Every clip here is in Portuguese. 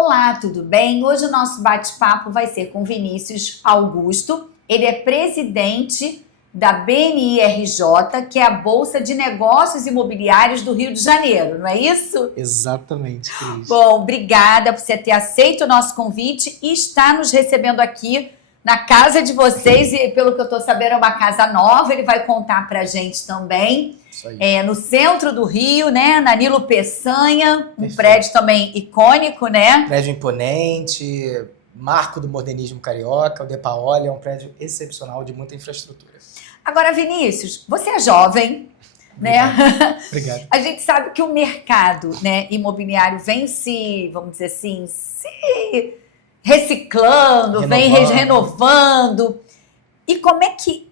Olá, tudo bem? Hoje o nosso bate-papo vai ser com Vinícius Augusto. Ele é presidente da BNIRJ, que é a Bolsa de Negócios Imobiliários do Rio de Janeiro, não é isso? Exatamente, Cris. Bom, obrigada por você ter aceito o nosso convite e estar nos recebendo aqui na casa de vocês. E pelo que eu estou sabendo, é uma casa nova, ele vai contar pra gente também. Isso aí. No centro do Rio, né? Na Nilo Peçanha, um Perfeito. prédio também icônico, né? Prédio imponente, marco do modernismo carioca, o De Paoli é um prédio excepcional de muita infraestrutura. Agora, Vinícius, você é jovem, né? Obrigado. A gente sabe que o mercado, né, imobiliário vem se, vamos dizer assim, se reciclando, vem renovando. E como é que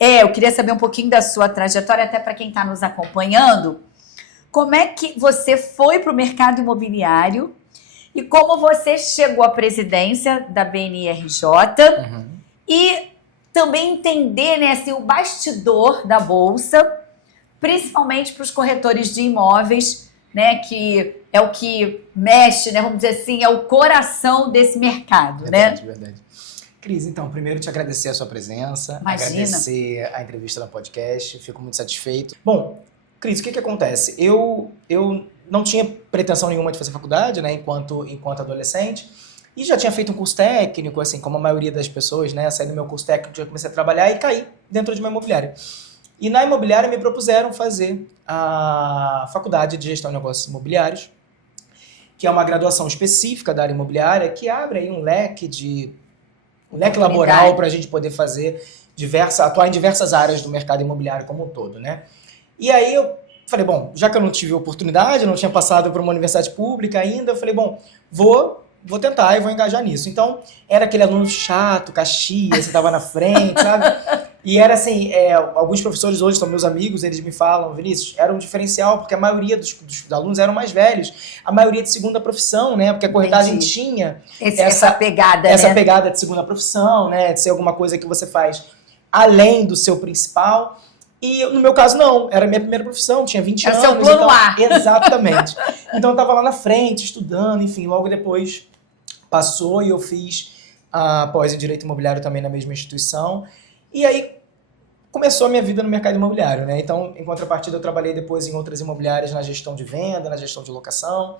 eu queria saber um pouquinho da sua trajetória, até para quem está nos acompanhando. Como é que você foi para o mercado imobiliário e como você chegou à presidência da BNIRJ e também entender, né, assim, o bastidor da Bolsa, principalmente para os corretores de imóveis, né, que é o que mexe, né, vamos dizer assim, é o coração desse mercado, Verdade, né? verdade. Cris, então, primeiro te agradecer a sua presença, Imagina. agradecer a entrevista no podcast, fico muito satisfeito. Bom, Cris, o que acontece? Eu não tinha pretensão nenhuma de fazer faculdade, né, enquanto adolescente, e já tinha feito um curso técnico, assim, como a maioria das pessoas, né, saí do meu curso técnico, já comecei a trabalhar e caí dentro de uma imobiliária. E na imobiliária me propuseram fazer a faculdade de gestão de negócios imobiliários, que é uma graduação específica da área imobiliária, que abre aí um leque laboral para a gente poder fazer atuar em diversas áreas do mercado imobiliário como um todo, né? E aí eu falei, bom, já que eu não tive oportunidade, não tinha passado por uma universidade pública ainda, eu falei, bom, vou tentar e vou engajar nisso. Então, era aquele aluno chato, Caxias, você estava na frente, sabe? E era assim, alguns professores hoje são meus amigos, eles me falam, Vinícius, era um diferencial, porque a maioria dos alunos eram mais velhos, a maioria de segunda profissão, né? Porque a corretagem tinha essa pegada, essa né? pegada de segunda profissão, né? De ser alguma coisa que você faz além do seu principal. E no meu caso, não. Era a minha primeira profissão, tinha 20 anos. Era seu plano A. Exatamente. Então eu estava lá na frente, estudando, enfim. Logo depois passou e eu fiz a pós em Direito Imobiliário também na mesma instituição. E aí começou a minha vida no mercado imobiliário, né? Então, em contrapartida, eu trabalhei depois em outras imobiliárias na gestão de venda, na gestão de locação.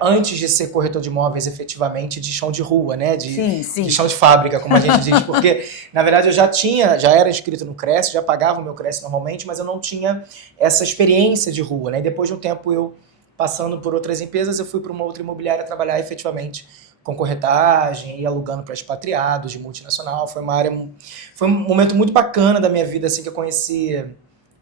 Antes de ser corretor de imóveis, efetivamente, de chão de rua, né? De chão de fábrica, como a gente diz. Porque, na verdade, eu já era inscrito no Cresce, já pagava o meu Cresce normalmente, mas eu não tinha essa experiência de rua, né? E depois de um tempo, eu passando por outras empresas, eu fui para uma outra imobiliária trabalhar efetivamente com corretagem e alugando para expatriados de multinacional. Foi um momento muito bacana da minha vida, assim, que eu conheci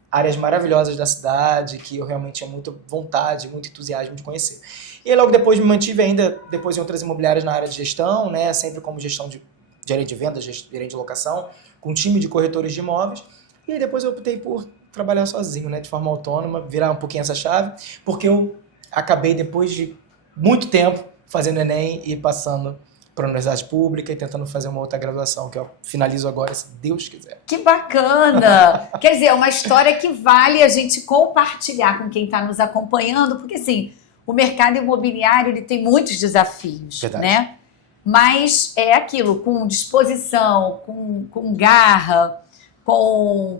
áreas maravilhosas da cidade, que eu realmente tinha muita vontade, muito entusiasmo de conhecer. E aí, logo depois me mantive ainda, depois em outras imobiliárias na área de gestão, né, sempre como gestão de gerente de vendas, gerente de locação, com um time de corretores de imóveis. E aí depois eu optei por trabalhar sozinho, né, de forma autônoma, virar um pouquinho essa chave, porque eu acabei, depois de muito tempo, fazendo Enem e passando para a universidade pública e tentando fazer uma outra graduação, que eu finalizo agora, se Deus quiser. Que bacana! Quer dizer, é uma história que vale a gente compartilhar com quem está nos acompanhando, porque assim, o mercado imobiliário ele tem muitos desafios, né? Mas é aquilo, com disposição, com garra, com...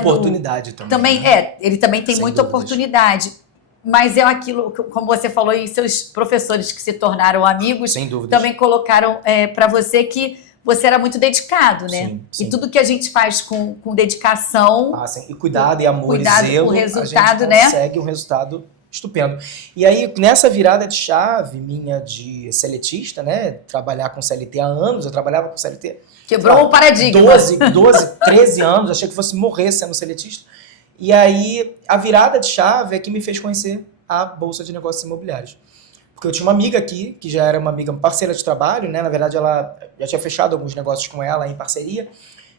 oportunidade também. Né? Ele também tem muita dúvidas. Oportunidade. Mas é aquilo, como você falou, e seus professores que se tornaram amigos sem dúvidas, também colocaram para você que você era muito dedicado, né? Sim, sim. E tudo que a gente faz com dedicação... E cuidado, e amor, e zelo, o resultado, a gente consegue um resultado estupendo. E aí, nessa virada de chave minha de seletista, né? Trabalhar com CLT há anos, eu trabalhava com CLT... Quebrou o paradigma. 12, 13 anos, achei que fosse morrer sendo seletista. E aí, a virada de chave é que me fez conhecer a Bolsa de Negócios Imobiliários. Porque eu tinha uma amiga aqui, que já era uma amiga parceira de trabalho, né? Na verdade, ela já tinha fechado alguns negócios com ela em parceria.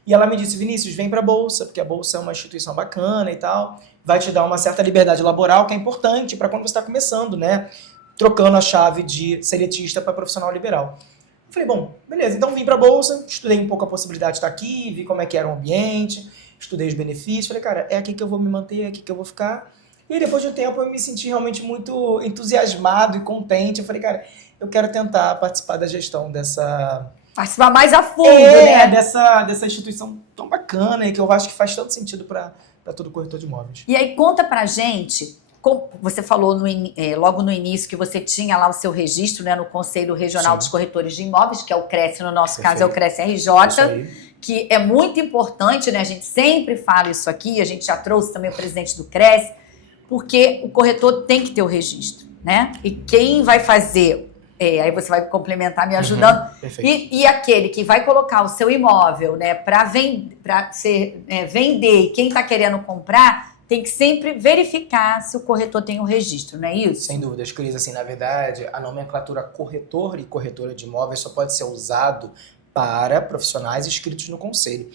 E ela me disse, Vinícius, vem para a Bolsa, porque a Bolsa é uma instituição bacana e tal. Vai te dar uma certa liberdade laboral, que é importante para quando você está começando, né? Trocando a chave de seletista para profissional liberal. Eu falei, bom, beleza, então vim para a Bolsa, estudei um pouco a possibilidade de estar aqui, vi como é que era o ambiente, estudei os benefícios, falei, cara, é aqui que eu vou me manter, é aqui que eu vou ficar. E depois de um tempo eu me senti realmente muito entusiasmado e contente. Eu falei, cara, eu quero tentar participar da gestão dessa... Participar mais a fundo, né? dessa instituição tão bacana e que eu acho que faz tanto sentido para todo corretor de imóveis. E aí, conta pra gente, você falou logo no início que você tinha lá o seu registro, né, no Conselho Regional dos Corretores de Imóveis, que é o CREC, no nosso caso é o CREC-RJ, que é muito importante, né? A gente sempre fala isso aqui, a gente já trouxe também o presidente do CREC, porque o corretor tem que ter o registro, né? E quem vai fazer... aí você vai complementar me ajudando. E aquele que vai colocar o seu imóvel, né, para vender, e quem está querendo comprar, tem que sempre verificar se o corretor tem um registro, não é isso? Sem dúvidas, Cris. Assim, na verdade, a nomenclatura corretor e corretora de imóveis só pode ser usado para profissionais inscritos no conselho.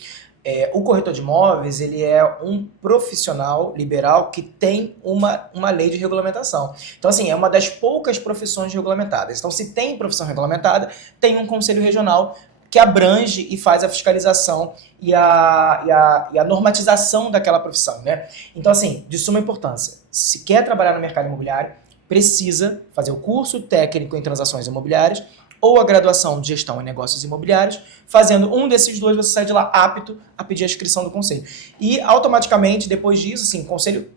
O corretor de imóveis, ele é um profissional liberal que tem uma lei de regulamentação. Então, assim, é uma das poucas profissões regulamentadas. Então, se tem profissão regulamentada, tem um conselho regional que abrange e faz a fiscalização e a normatização daquela profissão, né? Então, assim, de suma importância, se quer trabalhar no mercado imobiliário, precisa fazer o curso técnico em transações imobiliárias ou a graduação de gestão em negócios imobiliários. Fazendo um desses dois, você sai de lá apto a pedir a inscrição do conselho. E automaticamente, depois disso, assim, o conselho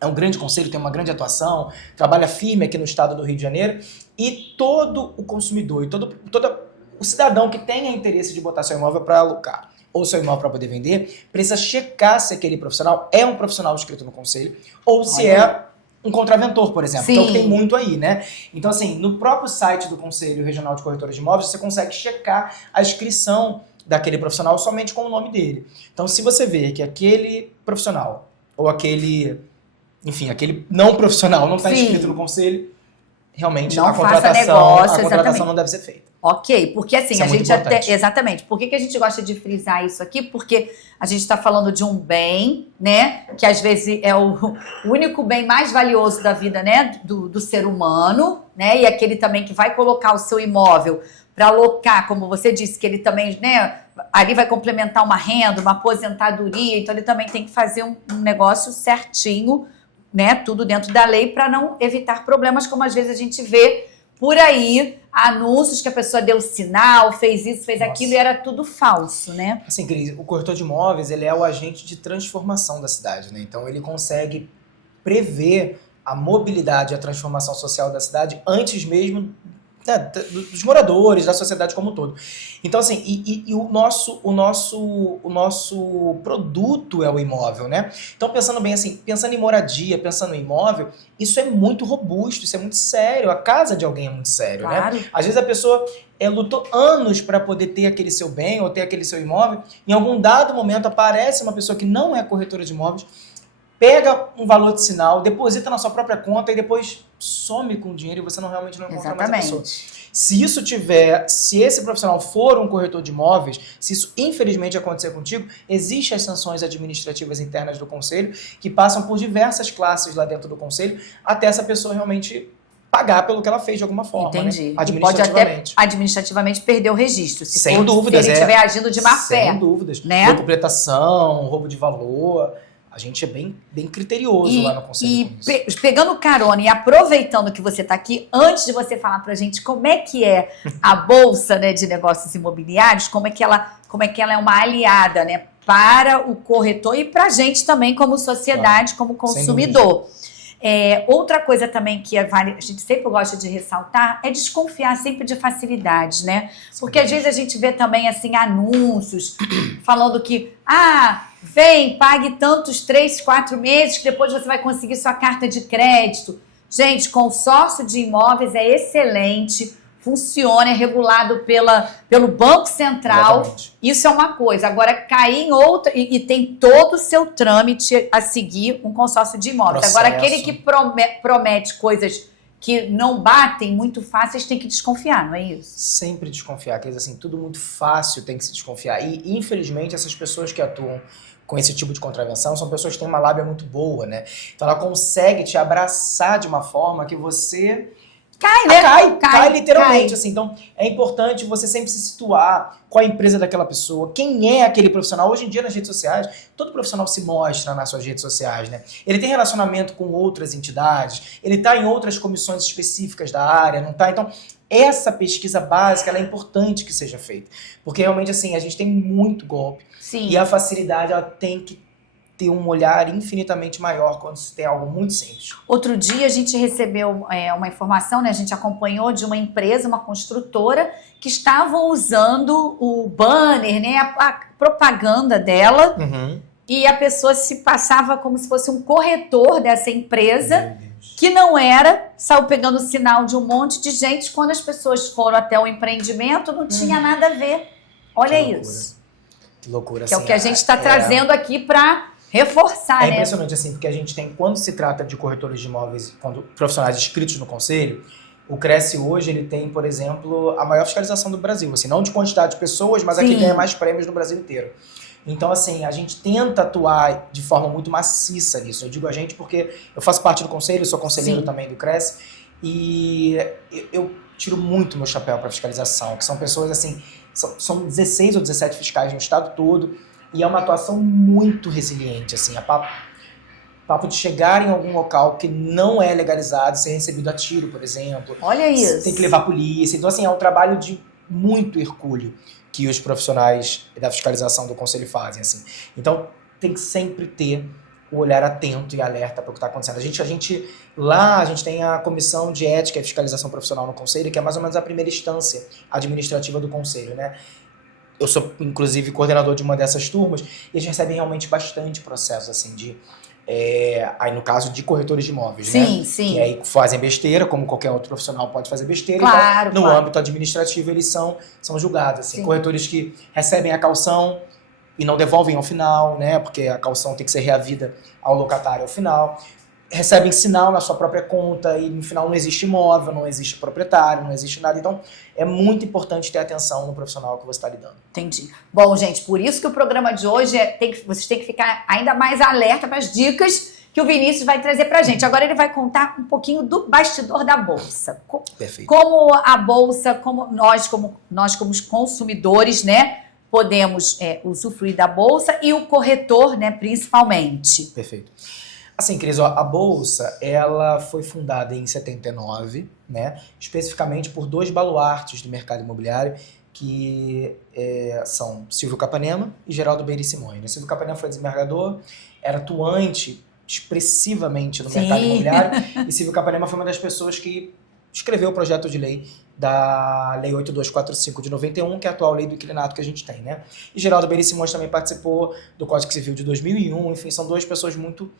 é um grande conselho, tem uma grande atuação, trabalha firme aqui no estado do Rio de Janeiro, e todo o consumidor e todo o cidadão que tenha interesse de botar seu imóvel para alocar ou seu imóvel para poder vender, precisa checar se aquele profissional é um profissional inscrito no conselho ou se é um contraventor, por exemplo. Sim. Então, que tem muito aí, né? Então, assim, no próprio site do Conselho Regional de Corretores de Imóveis, você consegue checar a inscrição daquele profissional somente com o nome dele. Então, se você vê que aquele profissional ou aquele não profissional não está inscrito no conselho, realmente não a contratação não deve ser feita. Ok, porque assim, isso a gente exatamente. Por que a gente gosta de frisar isso aqui? Porque a gente está falando de um bem, né? Que às vezes é o único bem mais valioso da vida, né? Do ser humano, né? E aquele também que vai colocar o seu imóvel para alocar, como você disse, que ele também, né? Ali vai complementar uma renda, uma aposentadoria, então ele também tem que fazer um negócio certinho, né? Tudo dentro da lei para não evitar problemas, como às vezes a gente vê por aí, anúncios que a pessoa deu sinal, fez isso, fez aquilo e era tudo falso, né? Assim, Cris, o corretor de imóveis, ele é o agente de transformação da cidade, né? Então ele consegue prever a mobilidade e a transformação social da cidade antes mesmo dos moradores, da sociedade como um todo. Então, assim, o nosso produto é o imóvel, né? Então, pensando bem assim, pensando em moradia, pensando em imóvel, isso é muito robusto, isso é muito sério. A casa de alguém é muito sério, claro, né? Às vezes a pessoa lutou anos para poder ter aquele seu bem ou ter aquele seu imóvel. Em algum dado momento aparece uma pessoa que não é corretora de imóveis, pega um valor de sinal, deposita na sua própria conta e depois some com o dinheiro e você realmente não encontra mais a pessoa. Se esse profissional for um corretor de imóveis, se isso infelizmente acontecer contigo, existem as sanções administrativas internas do conselho que passam por diversas classes lá dentro do conselho até essa pessoa realmente pagar pelo que ela fez de alguma forma. Entendi. Né? Administrativamente. E pode até administrativamente perder o registro. Sem dúvidas. Se ele estiver agindo de má fé. Sem dúvidas. Né? Recompletação, roubo de valor. A gente é bem criterioso lá no conselho. E pegando carona e aproveitando que você está aqui, antes de você falar pra gente como é que é a Bolsa, né, de Negócios Imobiliários, como é que ela é uma aliada, né, para o corretor e pra gente também como sociedade, como consumidor. Outra coisa também que a gente sempre gosta de ressaltar é desconfiar sempre de facilidades, né? Porque às vezes a gente vê também assim anúncios falando que vem, pague tantos 3, 4 meses que depois você vai conseguir sua carta de crédito. Gente, consórcio de imóveis é excelente, funciona, é regulado pelo Banco Central. Exatamente. Isso é uma coisa. Agora, cair em outra e tem todo o seu trâmite a seguir um consórcio de imóveis. Processo. Agora, aquele que promete coisas que não batem muito fáceis, tem que desconfiar, não é isso? Sempre desconfiar. Quer dizer assim, tudo muito fácil tem que se desconfiar. E, infelizmente, essas pessoas que atuam com esse tipo de contravenção são pessoas que têm uma lábia muito boa, né? Então, ela consegue te abraçar de uma forma que você... Cai, né? Cai literalmente, assim. Então, é importante você sempre se situar com a empresa daquela pessoa, quem é aquele profissional. Hoje em dia, nas redes sociais, todo profissional se mostra nas suas redes sociais, né? Ele tem relacionamento com outras entidades, ele está em outras comissões específicas da área, não está? Então, essa pesquisa básica, ela é importante que seja feita. Porque realmente, assim, a gente tem muito golpe. Sim. E a facilidade, ela tem que ter um olhar infinitamente maior quando se tem algo muito simples. Outro dia a gente recebeu uma informação, né? A gente acompanhou de uma empresa, uma construtora, que estavam usando o banner, né? A propaganda dela. E a pessoa se passava como se fosse um corretor dessa empresa, que não era, saiu pegando sinal de um monte de gente. Quando as pessoas foram até o empreendimento, não tinha nada a ver. Olha isso. Que loucura. Que assim, é o que a gente está trazendo aqui para reforçar, né? É impressionante, assim, porque a gente tem, quando se trata de corretores de imóveis, quando profissionais inscritos no conselho, o Cresce hoje, ele tem, por exemplo, a maior fiscalização do Brasil. Assim, não de quantidade de pessoas, mas a que ganha mais prêmios no Brasil inteiro. Então, assim, a gente tenta atuar de forma muito maciça nisso. Eu digo a gente porque eu faço parte do conselho, sou conselheiro também do Cresce, e eu tiro muito meu chapéu para fiscalização, que são pessoas, assim, são 16 ou 17 fiscais no estado todo, e é uma atuação muito resiliente, assim, papo de chegar em algum local que não é legalizado, ser recebido a tiro, por exemplo. Olha isso. Tem que levar a polícia. Então, assim, é um trabalho de muito hercúleo que os profissionais da fiscalização do conselho fazem, assim. Então, tem que sempre ter o olhar atento e alerta para o que está acontecendo. A gente tem a comissão de ética e fiscalização profissional no conselho, que é mais ou menos a primeira instância administrativa do conselho, né? Eu sou, inclusive, coordenador de uma dessas turmas, e eles recebem realmente bastante processo, assim, aí no caso de corretores de imóveis, né? Sim. Que aí fazem besteira, como qualquer outro profissional pode fazer besteira. Claro, então, no âmbito administrativo, eles são julgados, assim. Corretores que recebem a caução e não devolvem ao final, né? Porque a caução tem que ser reavida ao locatário ao final. Recebem sinal na sua própria conta e no final não existe imóvel, não existe proprietário, não existe nada. Então, é muito importante ter atenção no profissional que você está lidando. Entendi. Bom, gente, por isso que o programa de hoje vocês têm que ficar ainda mais alerta para as dicas que o Vinícius vai trazer para a gente. Agora ele vai contar um pouquinho do bastidor da Bolsa. Perfeito. Como a Bolsa, como nós como consumidores, né, podemos usufruir da Bolsa e o corretor, né, principalmente. Perfeito. Assim, Cris, a Bolsa, ela foi fundada em 79, né? Especificamente por dois baluartes do mercado imobiliário, que são Silvio Capanema e Geraldo Beire Simões. Silvio Capanema foi desembargador, era atuante expressivamente no mercado imobiliário, e Silvio Capanema foi uma das pessoas que escreveu o projeto de lei da Lei 8245 de 91, que é a atual lei do inquilinato que a gente tem, né? E Geraldo Beire Simões também participou do Código Civil de 2001, enfim, são duas pessoas muito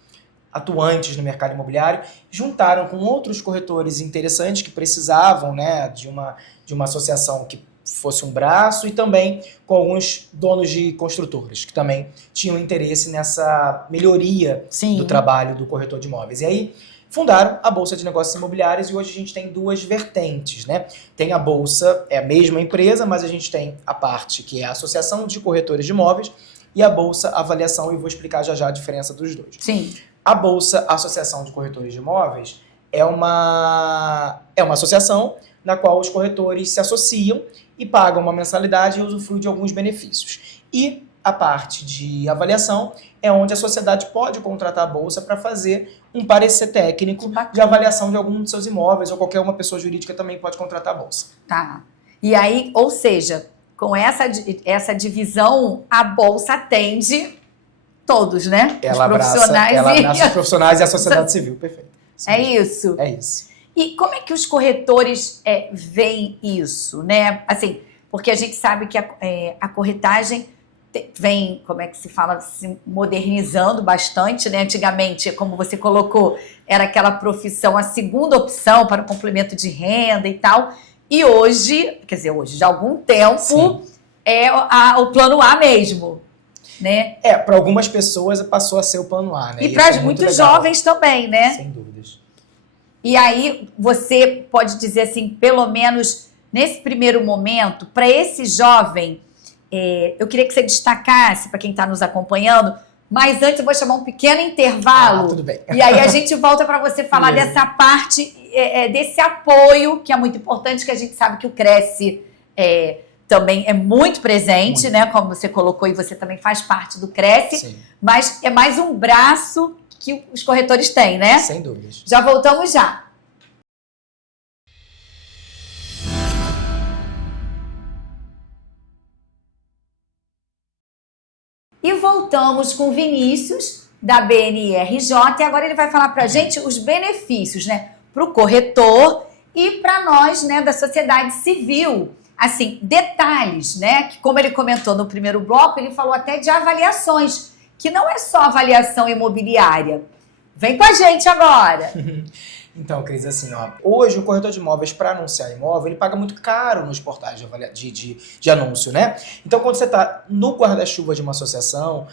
atuantes no mercado imobiliário, juntaram com outros corretores interessantes que precisavam, né, de uma associação que fosse um braço, e também com alguns donos de construtoras que também tinham interesse nessa melhoria do trabalho do corretor de imóveis. E aí fundaram a Bolsa de Negócios Imobiliários, e hoje a gente tem duas vertentes, né? Tem a Bolsa, é a mesma empresa, mas a gente tem a parte que é a Associação de Corretores de Imóveis e a Bolsa Avaliação, e vou explicar já a diferença dos dois. Sim. A Bolsa Associação de Corretores de Imóveis é uma associação na qual os corretores se associam e pagam uma mensalidade e usufruem de alguns benefícios. E a parte de avaliação é onde a sociedade pode contratar a Bolsa para fazer um parecer técnico de avaliação de algum dos seus imóveis, ou qualquer uma pessoa jurídica também pode contratar a Bolsa. Tá. E aí, ou seja, com essa divisão, a Bolsa atende todos, né? Ela abraça os profissionais e a sociedade civil, perfeito. Isso? É isso. E como é que os corretores veem isso, né? Assim, porque a gente sabe que a corretagem vem, como é que se fala, se modernizando bastante, né? Antigamente, como você colocou, era aquela profissão, a segunda opção para o complemento de renda e tal. E hoje, quer dizer, já há algum tempo, o plano A mesmo. Né? Para algumas pessoas passou a ser o plano A, né? E para muitos jovens também, né? Sem dúvidas. E aí você pode dizer assim, pelo menos nesse primeiro momento, para esse jovem, eu queria que você destacasse para quem está nos acompanhando, mas antes eu vou chamar um pequeno intervalo. Tudo bem. E aí a gente volta para você falar dessa parte, desse apoio, que é muito importante, que a gente sabe que o Cresce também é muito presente, né? Como você colocou, e você também faz parte do Cresce. Sim. Mas é mais um braço que os corretores têm, né? Sem dúvidas. Já voltamos já. E voltamos com o Vinícius, da BNRJ, e agora ele vai falar para a gente os benefícios, né, para o corretor e para nós, né, da sociedade civil. Assim, detalhes, né, que como ele comentou no primeiro bloco, ele falou até de avaliações, que não é só avaliação imobiliária. Vem com a gente agora. Então, Cris, assim, ó, hoje o corretor de imóveis, para anunciar imóvel, ele paga muito caro nos portais de anúncio, né? Então, quando você está no guarda-chuva de uma associação,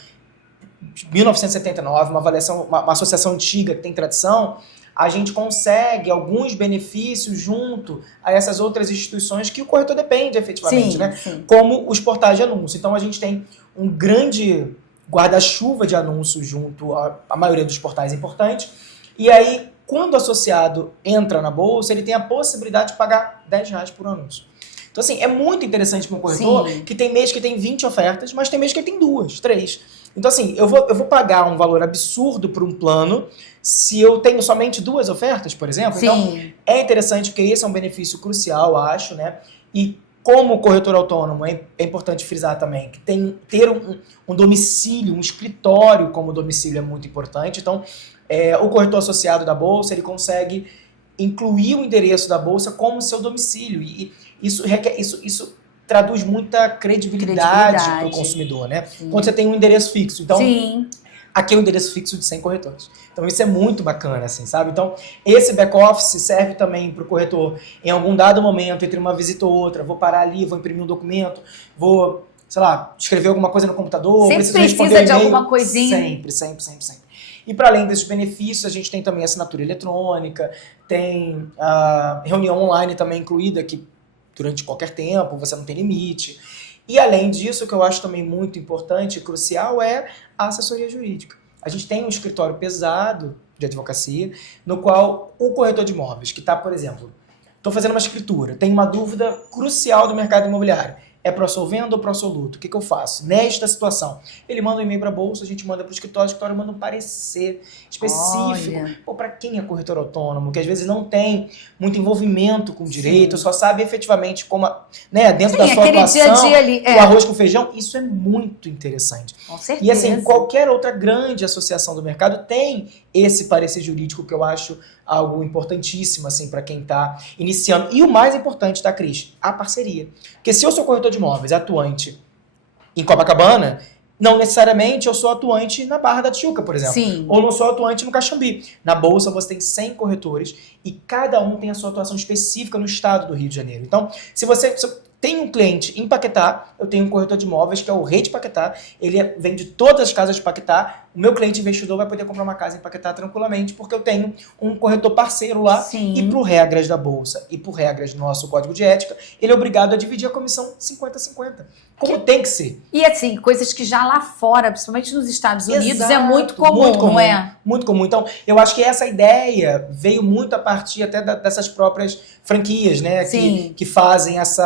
1979, uma associação antiga que tem tradição, a gente consegue alguns benefícios junto a essas outras instituições que o corretor depende efetivamente, né? Sim. Como os portais de anúncio. Então, a gente tem um grande guarda-chuva de anúncios junto à maioria dos portais importantes. E aí, quando o associado entra na bolsa, ele tem a possibilidade de pagar R$10 por anúncio. Então, assim, é muito interessante para um corretor que tem mês que tem 20 ofertas, mas tem mês que ele tem 2, 3. Então, assim, eu vou pagar um valor absurdo por um plano se eu tenho somente 2 ofertas, por exemplo. Sim. Então, é interessante porque esse é um benefício crucial, acho, né? E como corretor autônomo, é importante frisar também que ter um domicílio, um escritório como domicílio é muito importante. Então, o corretor associado da Bolsa, ele consegue incluir o endereço da Bolsa como seu domicílio. E isso traduz muita credibilidade para o consumidor, né? Sim. Quando você tem um endereço fixo. Então, aqui é um endereço fixo de 100 corretores. Então, isso é muito bacana, assim, sabe? Então, esse back-office serve também para o corretor em algum dado momento, entre uma visita ou outra, vou parar ali, vou imprimir um documento, vou, sei lá, escrever alguma coisa no computador, sempre precisa de alguma coisinha. Sempre. E para além desses benefícios, a gente tem também assinatura eletrônica, tem a reunião online também incluída, que durante qualquer tempo, você não tem limite. E além disso, o que eu acho também muito importante e crucial é a assessoria jurídica. A gente tem um escritório pesado de advocacia, no qual o corretor de imóveis, que está, por exemplo, estou fazendo uma escritura, tem uma dúvida crucial do mercado imobiliário. É pró-solvendo ou pró-soluto? O que eu faço? Nesta situação, ele manda um e-mail para a Bolsa, a gente manda para o escritório manda um parecer específico. Para quem é corretor autônomo, que às vezes não tem muito envolvimento com o direito, só sabe efetivamente como, né, dentro da sua atuação, dia ali, o arroz com feijão, isso é muito interessante. Com certeza. E assim, qualquer outra grande associação do mercado tem esse parecer jurídico que eu acho algo importantíssimo, assim, para quem está iniciando. E o mais importante, tá, Cris? A parceria. Porque se eu sou corretor de imóveis atuante em Copacabana, não necessariamente eu sou atuante na Barra da Tijuca, por exemplo. Sim. Ou não sou atuante no Caxambi. Na Bolsa você tem 100 corretores e cada um tem a sua atuação específica no estado do Rio de Janeiro. Então, se você tem um cliente em Paquetá, eu tenho um corretor de imóveis que é o Rei de Paquetá, ele vende todas as casas de Paquetá, o meu cliente investidor vai poder comprar uma casa em Paquetá tranquilamente, porque eu tenho um corretor parceiro lá. Sim. E por regras da Bolsa e por regras do nosso código de ética, ele é obrigado a dividir a comissão 50-50. Como tem que ser. E assim, coisas que já lá fora, principalmente nos Estados Unidos, Exato, é muito comum, não é? Muito comum. Então, eu acho que essa ideia veio muito a partir até dessas próprias franquias, né? Que fazem esse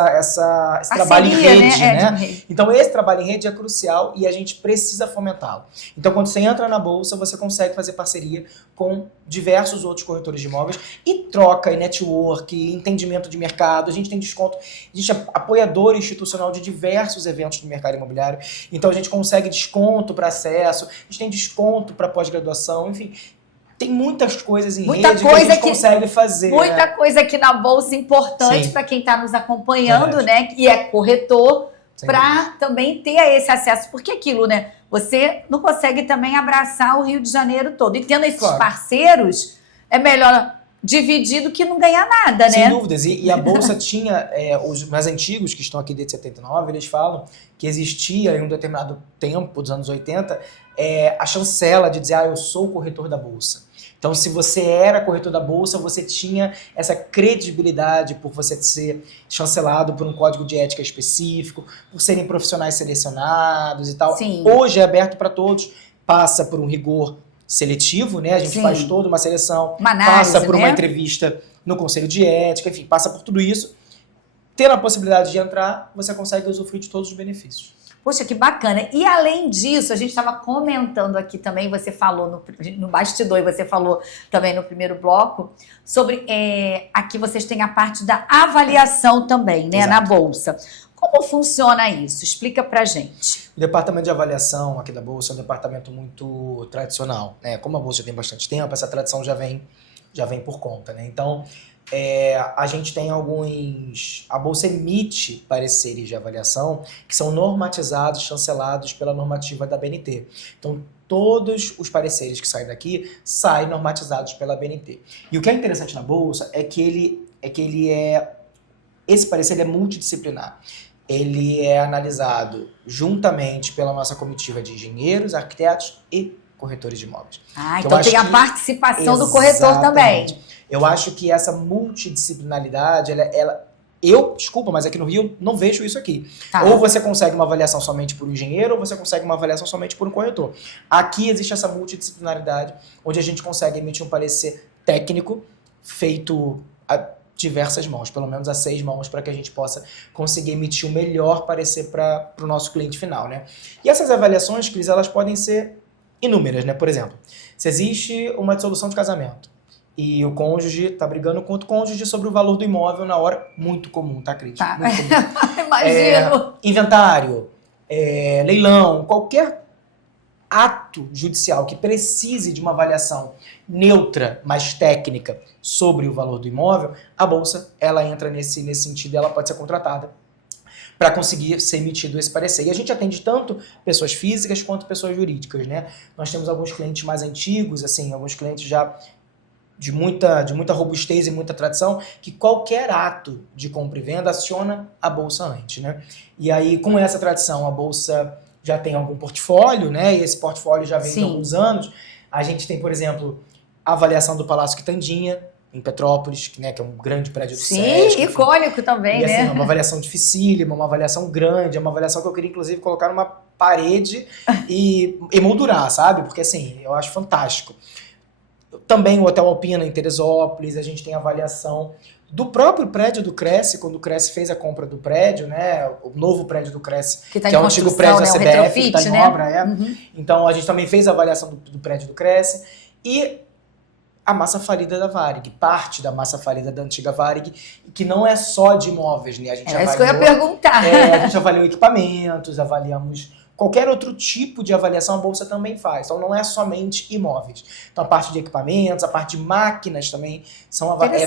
trabalho em rede, né? Então, esse trabalho em rede é crucial e a gente precisa fomentá-lo. Então, quando você entra na Bolsa, você consegue fazer parceria com diversos outros corretores de imóveis e troca, e network, e entendimento de mercado. A gente tem desconto, a gente é apoiador institucional de diversos eventos do mercado imobiliário. Então, a gente consegue desconto para acesso, a gente tem desconto para pós-graduação, enfim. Tem muitas coisas em rede que a gente consegue fazer. Muita coisa aqui na Bolsa importante para quem está nos acompanhando, né? E é corretor, para também ter esse acesso. Porque aquilo, né? Você não consegue também abraçar o Rio de Janeiro todo. E tendo esses parceiros, é melhor dividir do que não ganhar nada, né? Sem dúvidas. E a Bolsa tinha, os mais antigos, que estão aqui desde 79, eles falam que existia em um determinado tempo, dos anos 80, a chancela de dizer, eu sou o corretor da Bolsa. Então, se você era corretor da Bolsa, você tinha essa credibilidade por você ser chancelado por um código de ética específico, por serem profissionais selecionados e tal. Sim. Hoje é aberto para todos, passa por um rigor seletivo, né? A gente faz toda uma seleção, passa por uma entrevista no Conselho de Ética, enfim, passa por tudo isso. Tendo a possibilidade de entrar, você consegue usufruir de todos os benefícios. Poxa, que bacana. E além disso, a gente estava comentando aqui também, você falou no bastidor e você falou também no primeiro bloco, sobre aqui vocês têm a parte da avaliação também, né, na Bolsa. Como funciona isso? Explica pra gente. O departamento de avaliação aqui da Bolsa é um departamento muito tradicional, né? Como a Bolsa já tem bastante tempo, essa tradição já vem por conta, né? Então, a gente tem a Bolsa emite pareceres de avaliação que são normatizados, chancelados pela normativa da BNT. Então, todos os pareceres que saem daqui saem normatizados pela BNT. E o que é interessante na Bolsa é que esse parecer é multidisciplinar. Ele é analisado juntamente pela nossa comitiva de engenheiros, arquitetos e corretores de imóveis. Então tem a participação do corretor também. Eu acho que essa multidisciplinaridade, desculpa, mas aqui no Rio não vejo isso aqui. Tá. Ou você consegue uma avaliação somente por um engenheiro, ou você consegue uma avaliação somente por um corretor. Aqui existe essa multidisciplinaridade, onde a gente consegue emitir um parecer técnico, feito a diversas mãos, pelo menos a 6 mãos, para que a gente possa conseguir emitir o melhor parecer para o nosso cliente final, né? E essas avaliações, Cris, elas podem ser inúmeras, né? Por exemplo, se existe uma dissolução de casamento e o cônjuge está brigando com outro cônjuge sobre o valor do imóvel na hora, muito comum, tá, Cris? Tá. Muito comum. Imagino. Inventário, leilão, qualquer ato judicial que precise de uma avaliação neutra, mas técnica, sobre o valor do imóvel, a Bolsa, ela entra nesse sentido, ela pode ser contratada para conseguir ser emitido esse parecer. E a gente atende tanto pessoas físicas quanto pessoas jurídicas, né? Nós temos alguns clientes mais antigos, assim, alguns clientes já de muita robustez e muita tradição, que qualquer ato de compra e venda aciona a Bolsa antes, né? E aí, com essa tradição, a Bolsa já tem algum portfólio, né? E esse portfólio já vem de alguns anos. A gente tem, por exemplo, a avaliação do Palácio Quitandinha, em Petrópolis, né, que é um grande prédio do Sesc. Sim, icônico também, e, assim, né? É uma avaliação dificílima, uma avaliação grande, é uma avaliação que eu queria, inclusive, colocar numa parede e emoldurar, sabe? Porque, assim, eu acho fantástico. Também o Hotel Alpina, em Teresópolis, a gente tem avaliação do próprio prédio do Cresce, quando o Cresce fez a compra do prédio, né? O novo prédio do Cresce, que é o antigo prédio da CBF, que está em obra, Uhum. Então, a gente também fez a avaliação do prédio do Cresce. E a massa falida da Varig, parte da massa falida da antiga Varig, que não é só de imóveis, né? A gente isso que eu ia perguntar. A gente avaliou equipamentos, avaliamos qualquer outro tipo de avaliação, a Bolsa também faz. Então não é somente imóveis. Então a parte de equipamentos, a parte de máquinas também,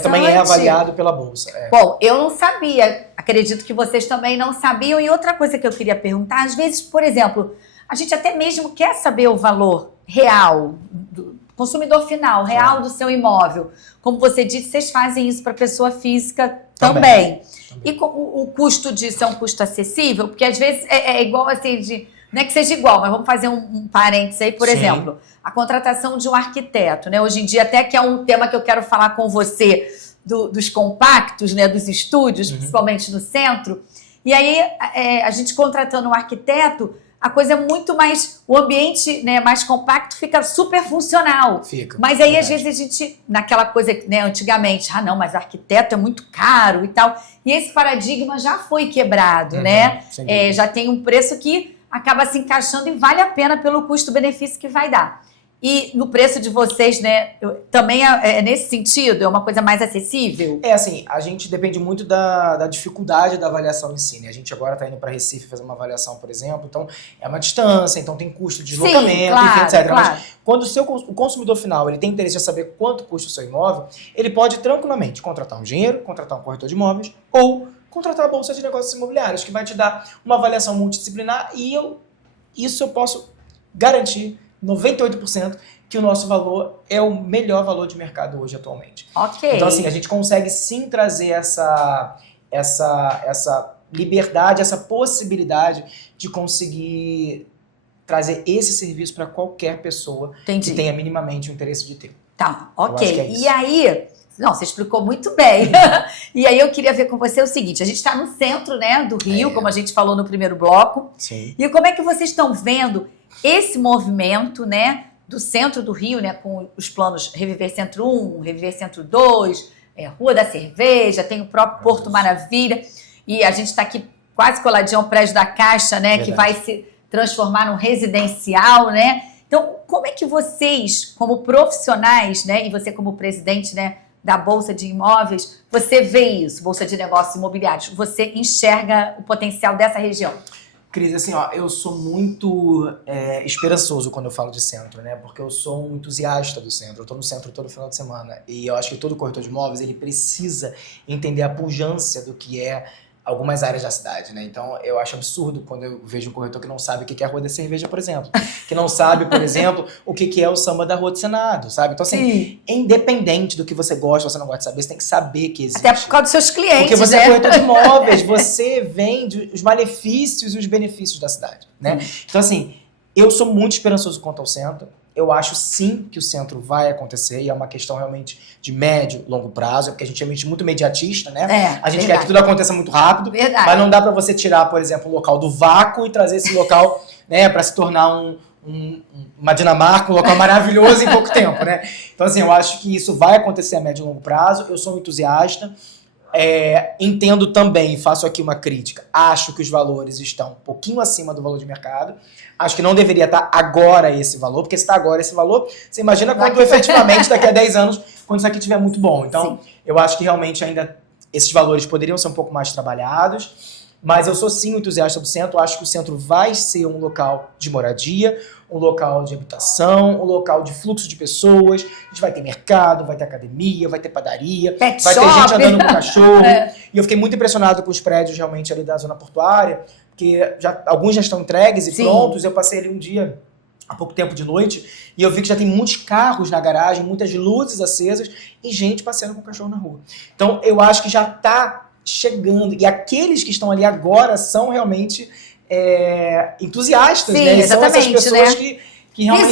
também é avaliado pela Bolsa. Bom, eu não sabia, acredito que vocês também não sabiam. E outra coisa que eu queria perguntar, às vezes, por exemplo, a gente até mesmo quer saber o valor real do consumidor final, real do seu imóvel. Como você disse, vocês fazem isso para pessoa física também. E o custo disso é um custo acessível? Porque às vezes é igual assim, não é que seja igual, mas vamos fazer um parênteses aí, por exemplo, a contratação de um arquiteto, né? Hoje em dia, até que é um tema que eu quero falar com você, dos compactos, né? Dos estúdios, principalmente no centro. E aí, a gente contratando um arquiteto, a coisa é muito mais, o ambiente, né, mais compacto fica super funcional. Mas aí, às vezes, a gente, naquela coisa, né, antigamente, não, mas arquiteto é muito caro e tal. E esse paradigma já foi quebrado, né? Já tem um preço que acaba se encaixando e vale a pena pelo custo-benefício que vai dar. E no preço de vocês, né, também é nesse sentido? É uma coisa mais acessível? Assim, a gente depende muito da dificuldade da avaliação em si, né? A gente agora está indo para Recife fazer uma avaliação, por exemplo, então é uma distância, então tem custo de deslocamento, enfim, etc. Mas quando o consumidor final ele tem interesse em saber quanto custa o seu imóvel, ele pode tranquilamente contratar um engenheiro, contratar um corretor de imóveis ou contratar a Bolsa de Negócios Imobiliários, que vai te dar uma avaliação multidisciplinar e isso eu posso garantir 98% que o nosso valor é o melhor valor de mercado hoje atualmente. Então, assim, a gente consegue sim trazer essa liberdade, essa possibilidade de conseguir trazer esse serviço para qualquer pessoa que tenha minimamente o interesse de ter. Tá, ok. E aí, você explicou muito bem. E aí eu queria ver com você o seguinte, a gente está no centro, né, do Rio, como a gente falou no primeiro bloco. Sim. E como é que vocês estão vendo esse movimento, né, do centro do Rio, né, com os planos Reviver Centro 1, Reviver Centro 2, Rua da Cerveja, tem o próprio Porto Maravilha, e a gente está aqui quase coladinho ao prédio da Caixa, né, que vai se transformar num residencial, né? Então, como é que vocês, como profissionais, né, e você como presidente, né, da Bolsa de Imóveis, você vê isso, Bolsa de Negócios Imobiliários, você enxerga o potencial dessa região? Cris, assim, ó, eu sou muito esperançoso quando eu falo de centro, né? Porque eu sou um entusiasta do centro. Eu tô no centro todo final de semana. E eu acho que todo corretor de imóveis, ele precisa entender a pujança do que é algumas áreas da cidade, né? Então, eu acho absurdo quando eu vejo um corretor que não sabe o que é a Rua da Cerveja, por exemplo. Que não sabe, por exemplo, o que é o samba da Rua do Senado, sabe? Então, assim, Sim. independente do que você gosta ou você não gosta de saber, você tem que saber que existe. Até por causa dos seus clientes, Porque você né? é corretor de imóveis, você vende os malefícios e os benefícios da cidade, né? Então, assim, eu sou muito esperançoso quanto ao centro. Eu acho sim que o centro vai acontecer e é uma questão realmente de médio, longo prazo, porque a gente é muito mediatista, né? A gente quer que tudo aconteça muito rápido, mas não dá pra você tirar, por exemplo, o local do vácuo e trazer esse local, né, pra se tornar uma Dinamarca, um local maravilhoso em pouco tempo, né? Então, assim, eu acho que isso vai acontecer a médio e longo prazo. Eu sou um entusiasta. Entendo também, e faço aqui uma crítica, acho que os valores estão um pouquinho acima do valor de mercado. Acho que não deveria estar agora esse valor, porque se está agora esse valor, você imagina quando efetivamente daqui a 10 anos, quando isso aqui estiver muito bom. Então, eu acho que realmente ainda esses valores poderiam ser um pouco mais trabalhados, mas eu sou sim um entusiasta do centro. Acho que o centro vai ser um local de moradia, um local de habitação, um local de fluxo de pessoas. A gente vai ter mercado, vai ter academia, vai ter padaria, pet vai shop. ter gente andando com cachorro. E eu fiquei muito impressionado com os prédios realmente ali da zona portuária, porque alguns já estão entregues e prontos. Eu passei ali um dia, há pouco tempo de noite, e eu vi que já tem muitos carros na garagem, muitas luzes acesas e gente passeando com o cachorro na rua. Então eu acho que já está chegando. E aqueles que estão ali agora são realmente entusiastas, sim, né? E exatamente, são essas pessoas, né? que realmente...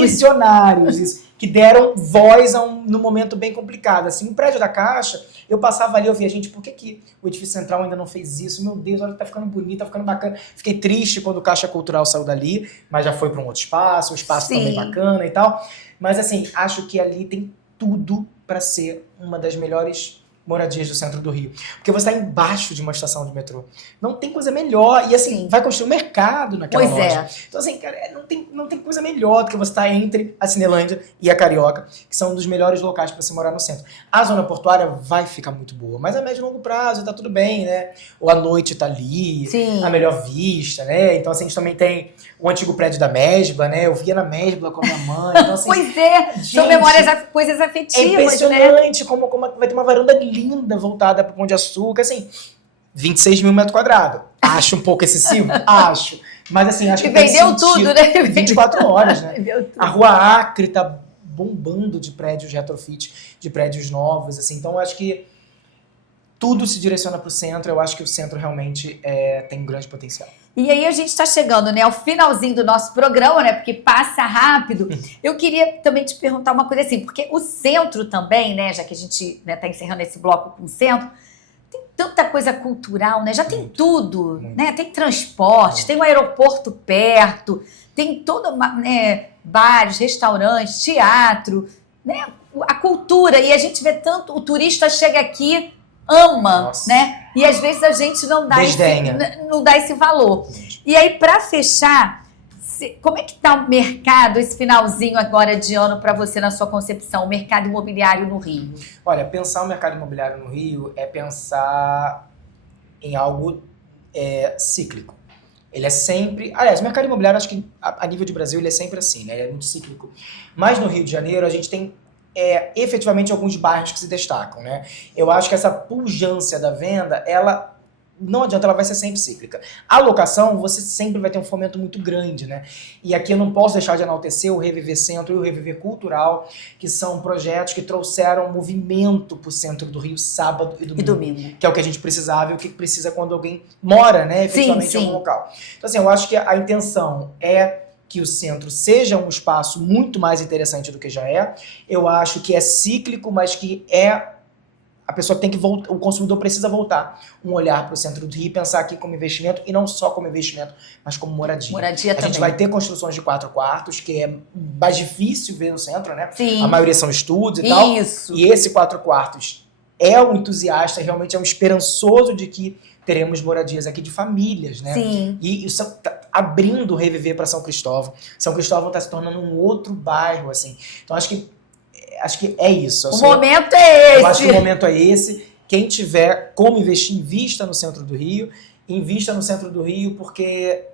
Visionários. Isso. Que deram voz num momento bem complicado. Assim, o prédio da Caixa, eu passava ali, eu via, gente, por que o edifício central ainda não fez isso? Meu Deus, olha, tá ficando bonito, tá ficando bacana. Fiquei triste quando o Caixa Cultural saiu dali, mas já foi para um outro espaço, o espaço também bacana e tal. Mas assim, acho que ali tem tudo para ser uma das melhores moradias do centro do Rio. Porque você está embaixo de uma estação de metrô. Não tem coisa melhor. E assim, vai construir um mercado naquela loja. Então assim, cara, não tem coisa melhor do que você estar entre a Cinelândia e a Carioca, que são um dos melhores locais para se morar no centro. A zona portuária vai ficar muito boa, mas a médio e longo prazo tá tudo bem, né? Ou a noite tá ali, a melhor vista, né? Então assim, a gente também tem o antigo prédio da Mesbla, né? Eu via na Mesbla com a minha mãe. Então, assim, pois é, gente, são memórias, coisas afetivas, impressionante, né? como vai ter uma varanda linda voltada para o Pão de Açúcar, assim, 26 mil metros quadrados. Acho um pouco excessivo? Acho. Mas assim, acho que vendeu tudo, né? 24 horas, né? A Rua Acre tá bombando de prédios retrofit, de prédios novos, assim. Então, eu acho que tudo se direciona para o centro. Eu acho que o centro realmente tem um grande potencial. E aí a gente está chegando, né, ao finalzinho do nosso programa, né, porque passa rápido. Eu queria também te perguntar uma coisa assim, porque o centro também, né, já que a gente está encerrando esse bloco com o centro, tem tanta coisa cultural, né, já tem tudo, né, tem transporte, tem um aeroporto perto, tem toda uma, né, bares, restaurantes, teatro, né, a cultura, e a gente vê tanto, o turista chega aqui, ama, né? E às vezes a gente não dá esse valor. E aí, para fechar, como é que tá o mercado, esse finalzinho agora de ano para você, na sua concepção, o mercado imobiliário no Rio? Olha, pensar o mercado imobiliário no Rio é pensar em algo cíclico. Ele é sempre... Aliás, o mercado imobiliário, acho que a nível de Brasil, ele é sempre assim, né? Ele é muito cíclico. Mas no Rio de Janeiro, a gente tem efetivamente alguns bairros que se destacam, né? Eu acho que essa pujança da venda, ela não adianta, ela vai ser sempre cíclica. A locação, você sempre vai ter um fomento muito grande, né? E aqui eu não posso deixar de enaltecer o Reviver Centro e o Reviver Cultural, que são projetos que trouxeram movimento pro centro do Rio sábado e domingo. Que é o que a gente precisava e o que precisa quando alguém mora, né? Efetivamente em algum local. Então assim, eu acho que a intenção é que o centro seja um espaço muito mais interessante do que já é. Eu acho que é cíclico, mas que a pessoa tem que voltar, o consumidor precisa voltar um olhar para o centro do Rio e pensar aqui como investimento, e não só como investimento, mas como moradia. Moradia também. A gente vai ter construções de 4 quartos, que é mais difícil ver no centro, né? Sim. A maioria são estúdios e tal. Isso. E esse 4 quartos é um entusiasta, realmente é um esperançoso de que teremos moradias aqui de famílias, né? Sim. E isso tá abrindo o Reviver para São Cristóvão. São Cristóvão está se tornando um outro bairro, assim. Então, acho que acho que é isso. O momento é Eu acho que esse. o momento é esse. Quem tiver como investir, invista no centro do Rio. Invista no centro do Rio porque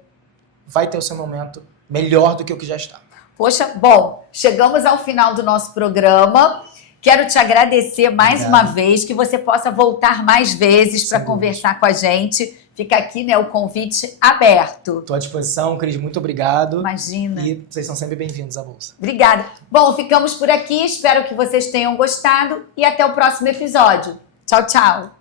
vai ter o seu momento melhor do que o que já está. Poxa, bom, chegamos ao final do nosso programa. Quero te agradecer mais uma vez, que você possa voltar mais vezes para conversar com a gente. Fica aqui, né, o convite aberto. Estou à disposição, Cris, muito obrigado. Imagina. E vocês são sempre bem-vindos à Bolsa. Obrigada. Bom, ficamos por aqui. Espero que vocês tenham gostado e até o próximo episódio. Tchau, tchau.